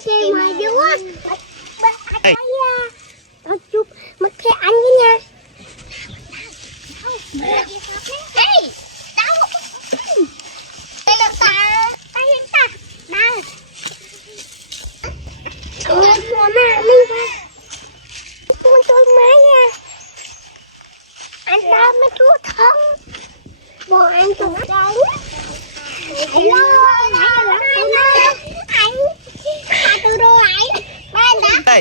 xe mà vô á. Tao chụp mặt khe anh với nha. Ê, tao đây là ta hiện ta nào. Mùa nào đi ba. Tôi má nha. Anh ta mới chúa thân. Bồ anh chủ trắng. Hello, anh từ đâu ấy? Ba anh đã.